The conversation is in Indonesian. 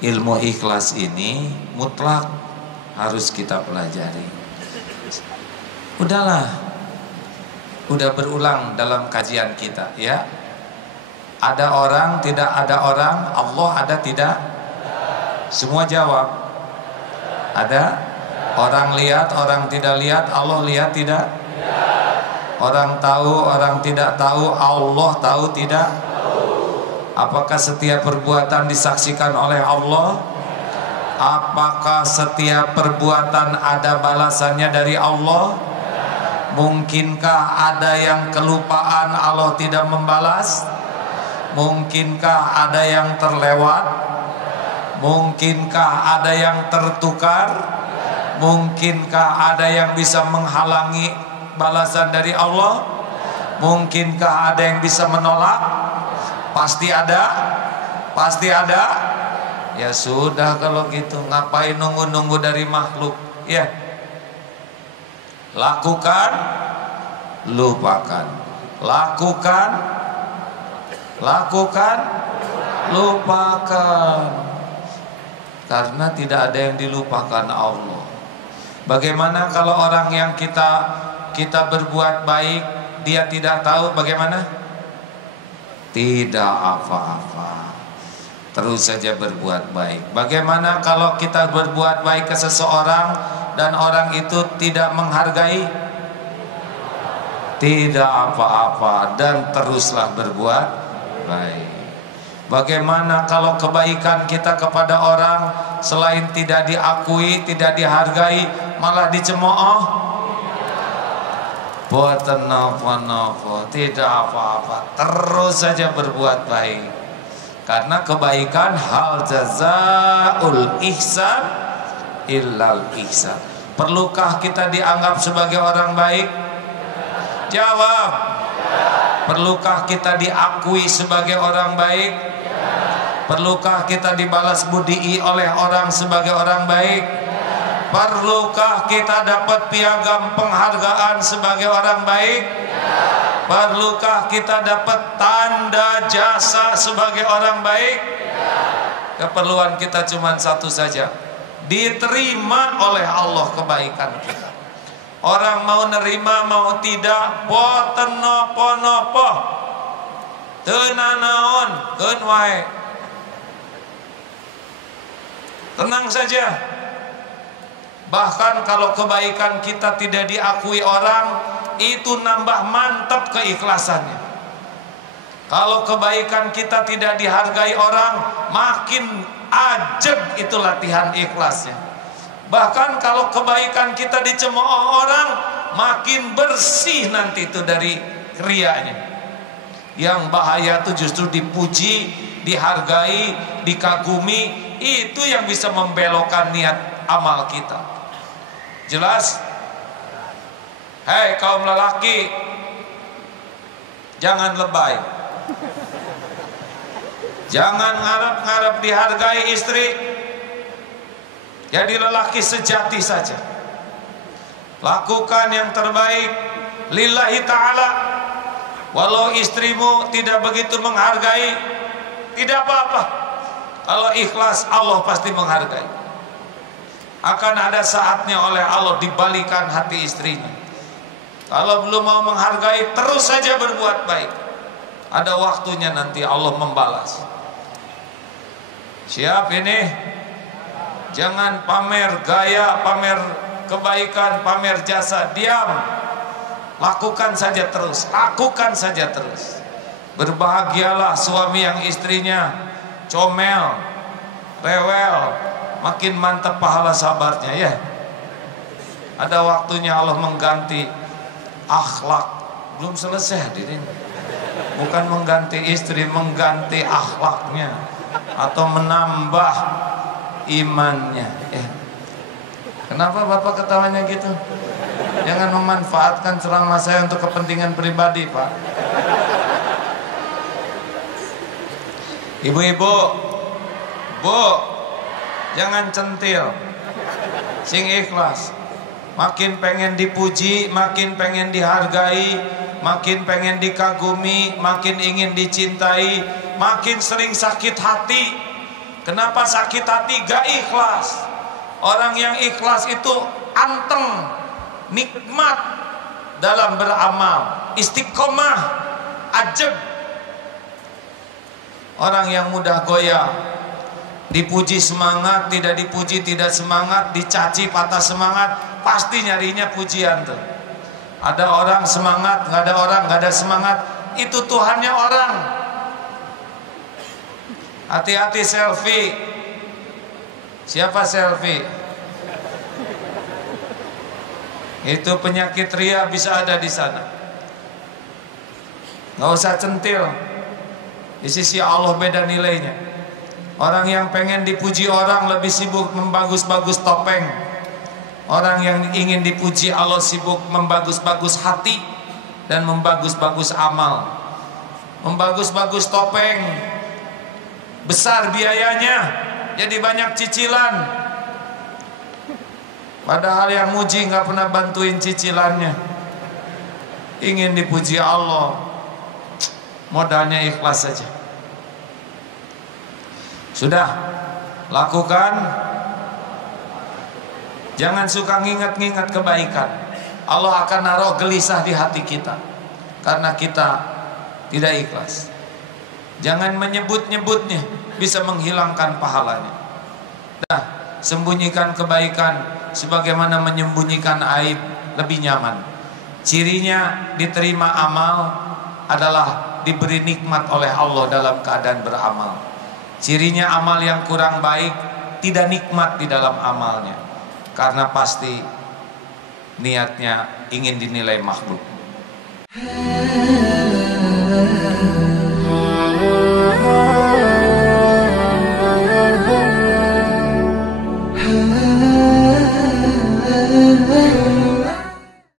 Ilmu ikhlas ini mutlak harus kita pelajari. Udahlah, udah berulang dalam kajian kita ya. Ada orang, tidak ada orang, Allah ada tidak? Semua jawab. Ada? Orang lihat, orang tidak lihat, Allah lihat tidak? Orang tahu, orang tidak tahu, Allah tahu tidak? Apakah setiap perbuatan disaksikan oleh Allah? Apakah setiap perbuatan ada balasannya dari Allah? Mungkinkah ada yang kelupaan Allah tidak membalas? Mungkinkah ada yang terlewat? Mungkinkah ada yang tertukar? Mungkinkah ada yang bisa menghalangi balasan dari Allah? Mungkinkah ada yang bisa menolak? Pasti ada, pasti ada. Ya sudah kalau gitu, ngapain nunggu-nunggu dari makhluk? Ya, lakukan, lupakan. Lakukan, lakukan, lupakan. Karena tidak ada yang dilupakan Allah. Bagaimana kalau orang yang kita berbuat baik, dia tidak tahu bagaimana? Tidak apa-apa, terus saja berbuat baik. Bagaimana kalau kita berbuat baik ke seseorang dan orang itu tidak menghargai? Tidak apa-apa, dan teruslah berbuat baik. Bagaimana kalau kebaikan kita kepada orang selain tidak diakui, tidak dihargai, malah dicemooh? Boten napa-napa, tidak apa-apa, terus saja berbuat baik. Karena kebaikan hal jazaul ihsan illal ihsan. Perlukah kita dianggap sebagai orang baik? Jawab. Perlukah kita diakui sebagai orang baik? Perlukah kita dibalas budii oleh orang sebagai orang baik? Perlukah kita dapat piagam penghargaan sebagai orang baik? Perlukah kita dapat tanda jasa sebagai orang baik? Keperluan kita cuma satu saja, diterima oleh Allah kebaikan kita. Orang mau nerima mau tidak, boten napa-napa, teu nanaon, keun wae. Tenang saja. Bahkan kalau kebaikan kita tidak diakui orang, itu nambah mantap keikhlasannya. Kalau kebaikan kita tidak dihargai orang, makin ajeg itu latihan ikhlasnya. Bahkan kalau kebaikan kita dicemooh orang, makin bersih nanti itu dari riaknya. Yang bahaya itu justru dipuji, dihargai, dikagumi, itu yang bisa membelokkan niat amal kita. Jelas? Hei kaum lelaki, jangan lebay. Jangan ngarep-ngarep dihargai istri. Jadi lelaki sejati saja. Lakukan yang terbaik lillahi ta'ala. Walau istrimu tidak begitu menghargai, tidak apa-apa. Kalau ikhlas, Allah pasti menghargai. Akan ada saatnya oleh Allah dibalikan hati istrinya. Kalau belum mau menghargai, terus saja berbuat baik. Ada waktunya nanti Allah membalas. Siap ini? Jangan pamer gaya, pamer kebaikan, pamer jasa. Diam. Lakukan saja terus. Lakukan saja terus. Berbahagialah suami yang istrinya comel, rewel, makin mantap pahala sabarnya ya. Ada waktunya Allah mengganti akhlak. Belum selesai hadirin. Bukan mengganti istri, mengganti akhlaknya atau menambah imannya ya. Kenapa Bapak ketawanya gitu? Jangan memanfaatkan ceramah saya untuk kepentingan pribadi, Pak. Ibu-ibu, Bu, jangan centil, sing ikhlas. Makin pengen dipuji, makin pengen dihargai, makin pengen dikagumi, makin ingin dicintai, makin sering sakit hati. Kenapa sakit hati? Gak ikhlas. Orang yang ikhlas itu anteng, nikmat dalam beramal, istiqomah, ajab. Orang yang mudah goyah, dipuji semangat, tidak dipuji tidak semangat, dicaci patah semangat, pasti nyarinya pujian tuh. Ada orang semangat, nggak ada orang nggak ada semangat, itu Tuhannya orang. Hati-hati selfie. Siapa selfie? Itu penyakit ria bisa ada di sana. Nggak usah centil. Di sisi Allah beda nilainya. Orang yang pengen dipuji orang lebih sibuk membagus-bagus topeng. Orang yang ingin dipuji Allah sibuk membagus-bagus hati dan membagus-bagus amal. Membagus-bagus topeng besar biayanya, jadi banyak cicilan. Padahal yang muji nggak pernah bantuin cicilannya. Ingin dipuji Allah, modalnya ikhlas saja. Sudah, lakukan. Jangan suka ngingat-ngingat kebaikan. Allah akan naruh gelisah di hati kita karena kita tidak ikhlas. Jangan menyebut-nyebutnya, bisa menghilangkan pahalanya. Nah, sembunyikan kebaikan sebagaimana menyembunyikan aib, lebih nyaman. Cirinya diterima amal adalah diberi nikmat oleh Allah dalam keadaan beramal. Cirinya amal yang kurang baik tidak nikmat di dalam amalnya, karena pasti niatnya ingin dinilai makhluk.